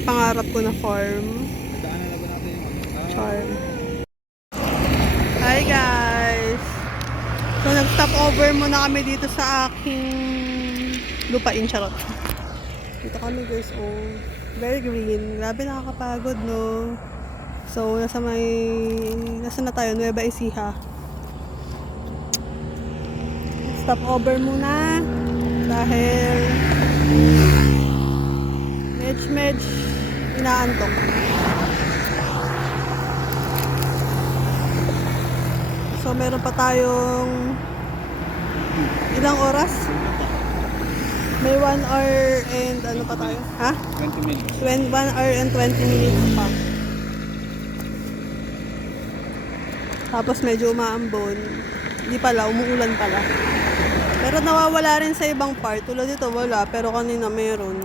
pinapangarap ko na farm. Charm. Hi guys! So nag-stop over muna kami dito sa aking lupain, charot. Dito kami guys, oh. Very green. Grabe, nakakapagod, no? So, nasa na tayo? Nueva Ecija. Stop over muna. Dahil medj inaantok. So, meron pa tayong ilang oras? May 1 hour and ano pa tayo? Ha? 20 minutes. 1 hour and 20 minutes pa. Tapos medyo umaambon. Hindi pala, umuulan pala. Pero nawawala rin sa ibang part. Tulad dito wala, pero kanina meron.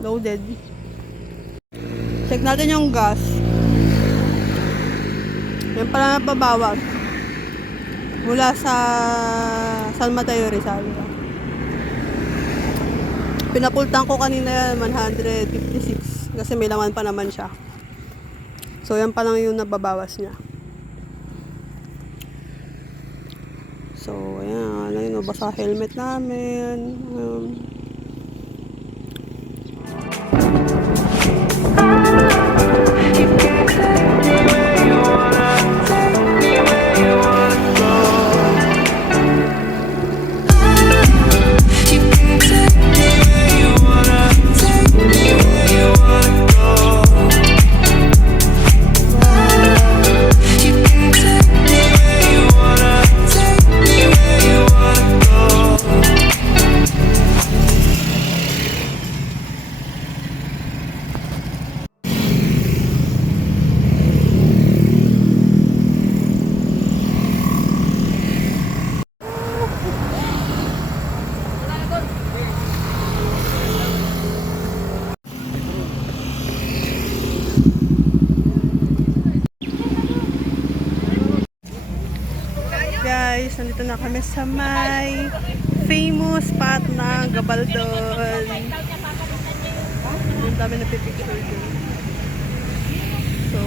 Loaded. Check natin yung gas. Yan pala napabawas. Mula sa San Mateo Rizal. Pinapultang ko kanina 156 kasi may laman pa naman siya. So yan pa lang yung nababawas niya. So ayan, ayun, basa helmet namin. Guys, nandito na kami sa may famous spot ng Gabaldon. Ang dami na pipicture dun. So,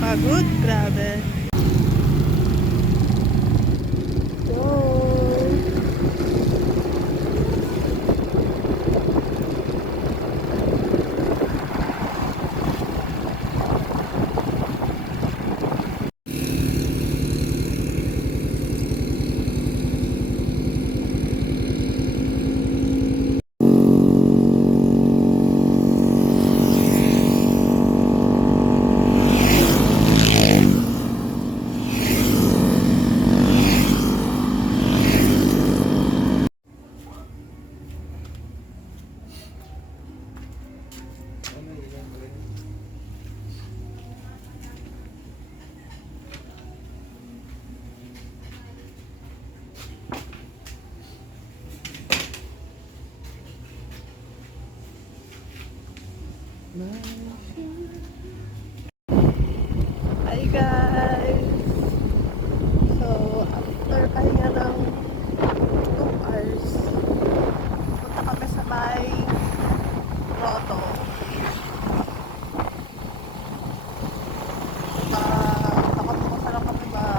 pagod, grabe. Go! Hi guys! So, after pahinga ng 2 hours, punta kami sa may grotto. Takot ako sa lakad ba?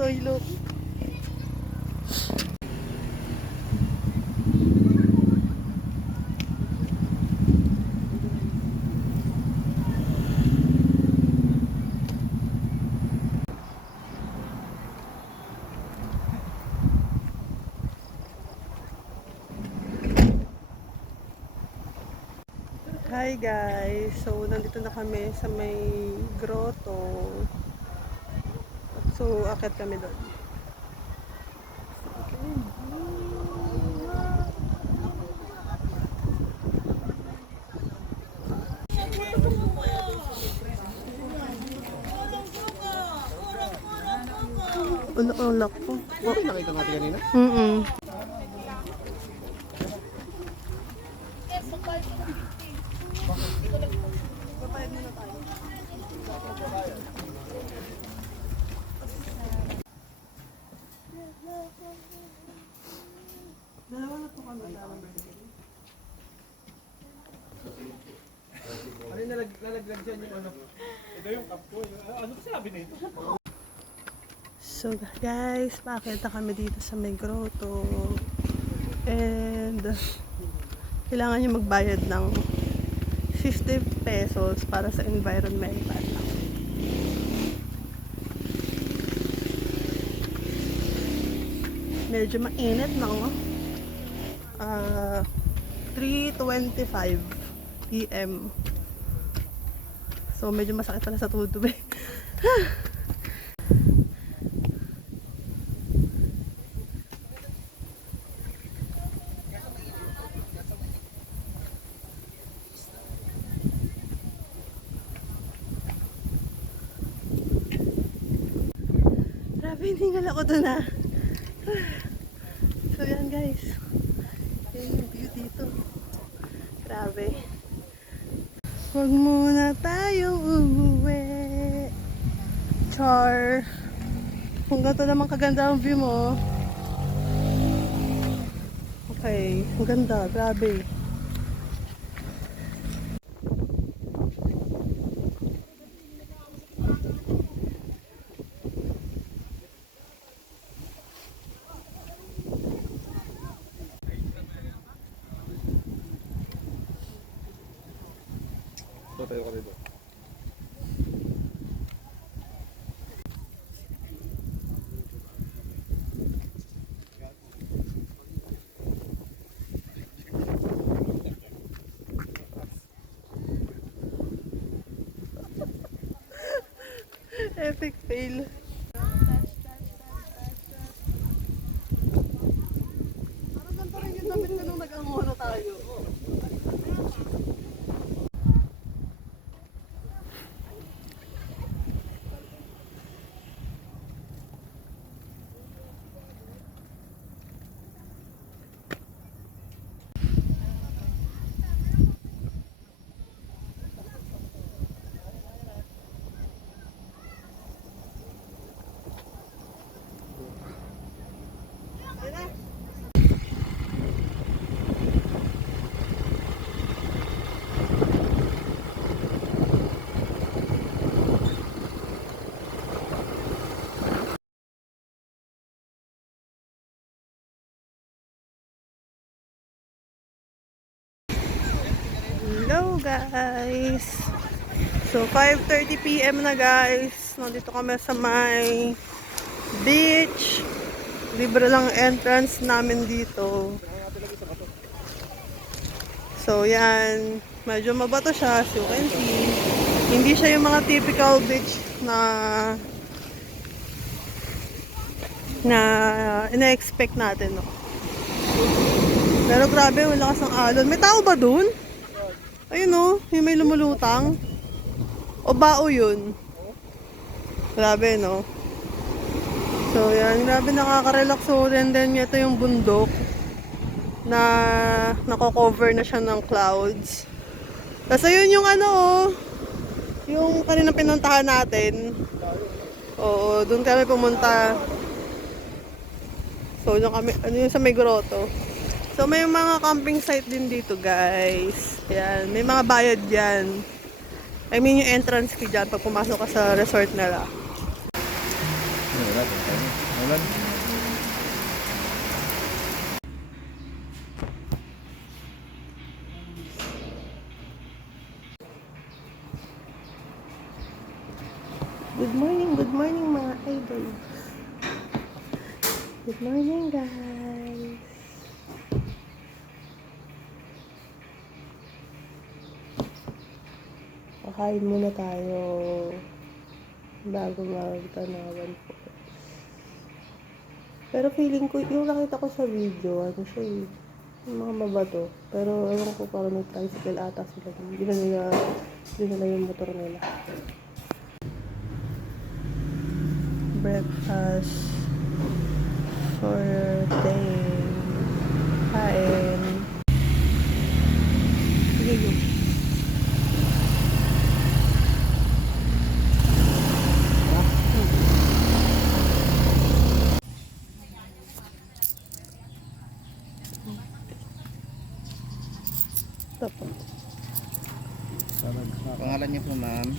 Ay, look. Hi guys! So, nandito na kami sa may grotto. So, akit kami doon. Ano ang lock ko? Oh, nakita natin kanina? Dalawa na po kami. Ano yung nalaglag dyan yung ano? Ito yung cup ko. Ano ba sabi nito? So guys, pakita kami dito sa may grotto. And kailangan nyo magbayad ng 50 pesos para sa environmental. Medyo mainit, no? 3:25 PM. So medyo masakit pala sa tuhod eh. Grabe, hiningal ako doon ah. So yan guys. Yan yung view dito. Grabe. Huwag muna tayong umuwi. Char. Kung ganito naman kaganda ang view mo. Okay. Ang ganda. Grabe. Tayo ka dito. Epic fail. Parang ganito rin yung damit ko nung nag-angono tayo. Hello guys! So 5:30 PM na guys. Nandito kami sa may beach. Libre lang entrance namin dito. So yan, medyo mabato siya as you can see. Hindi siya yung mga typical beach na ina-expect natin, no? Pero grabe, wala kasang alon. May tao ba dun? Ayun no, yung may lumulutang. O bao yun? Grabe no. So yan, grabe nakaka-relax. So and then ito yung bundok na nako-cover na siya ng clouds. Tapos ayun yung ano oh, yung kanina pinuntahan natin. Oo, doon kami pumunta. So doon kami, ano yung sa may grotto. So may mga camping site din dito guys. Yan, may mga bayad yan. I mean yung entrance fee dyan pag pumasok ka sa resort nila. Good morning mga idol. Good morning guys. Kain muna tayo bago magtanawan po. Pero feeling ko, yung nakita ko sa video, ano siya eh, yung mga mabato. Pero ewan ko, parang nag-tricycle ata sila. Hindi na yung motor nila. Breakfast for day. Kain. Sige, go. Tapos. Pangalan niyo po, ma'am?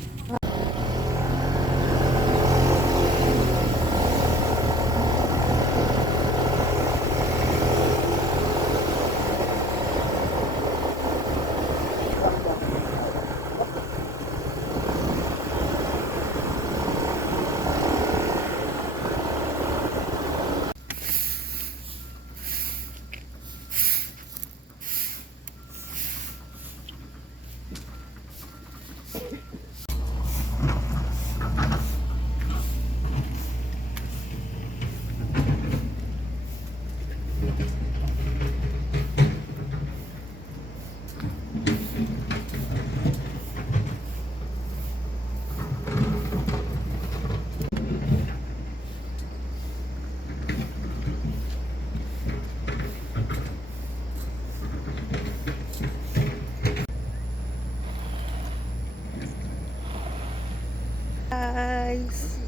Guys.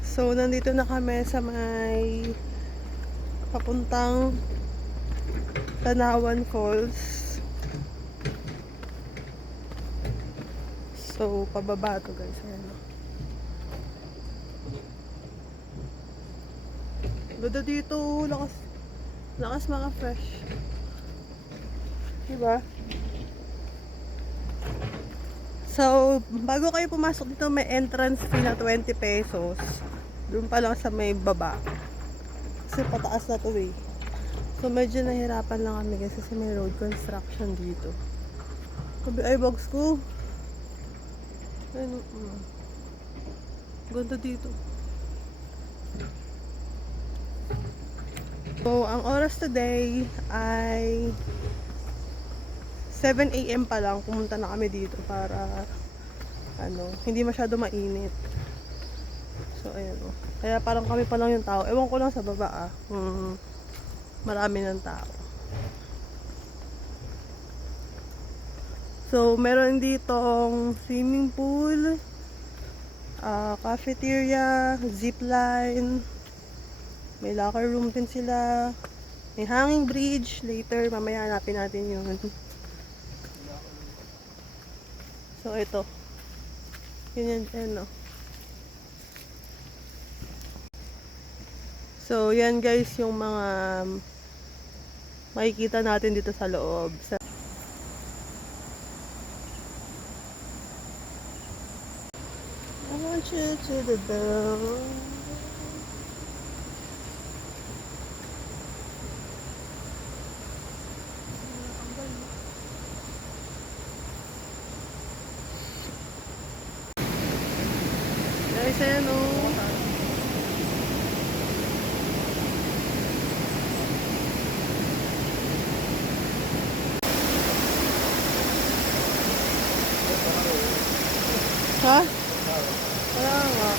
So, nandito na kami sa may papuntang Tanawan Falls. So, pababa to guys. Ayan. Ganda dito. Lakas mga fresh. Diba? So, bago kayo pumasok dito, may entrance fee na 20 pesos. Doon pa lang sa may baba. Kasi pataas na to eh. So, medyo nahirapan lang kami kasi may road construction dito. Sabi, ay, box ko. Ayun, ganda dito. So, ang oras today ay 7 AM pa lang, pumunta na kami dito para hindi masyado mainit. So ayan o. Kaya parang kami pa lang yung tao. Ewan ko lang sa baba marami ng tao. So meron ditong swimming pool, cafeteria, zipline, may locker room din sila, may hanging bridge. Later, mamaya hanapin natin yun. So, ito. Yun no? So, yan guys, yung mga makikita natin dito sa loob. I want you to the bell. Guys, ayan o. Ha? Kaya nga.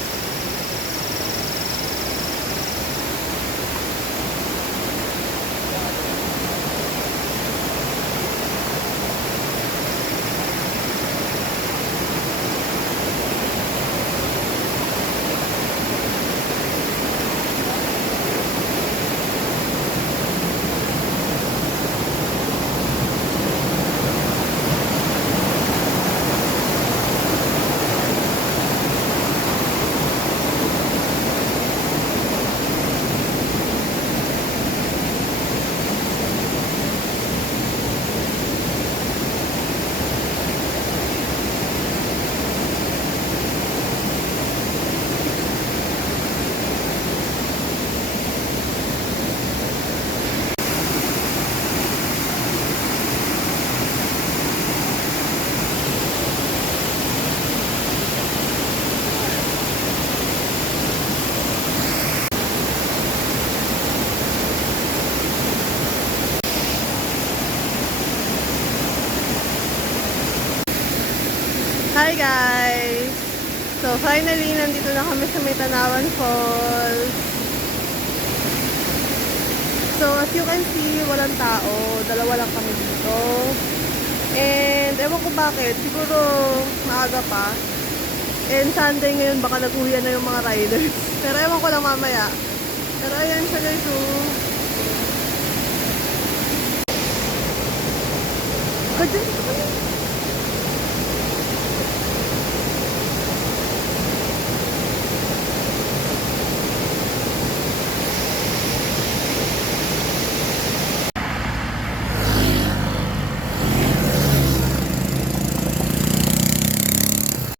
guys! So finally, nandito na kami sa May Tanawan Falls. So as you can see, walang tao. Dalawa lang kami dito. And ewan ko bakit, siguro maaga pa. And Sunday ngayon, baka nag-uwian na yung mga riders. Pero ewan ko lang mamaya. Pero ayan siya guys, oh. Ganyan dito kami.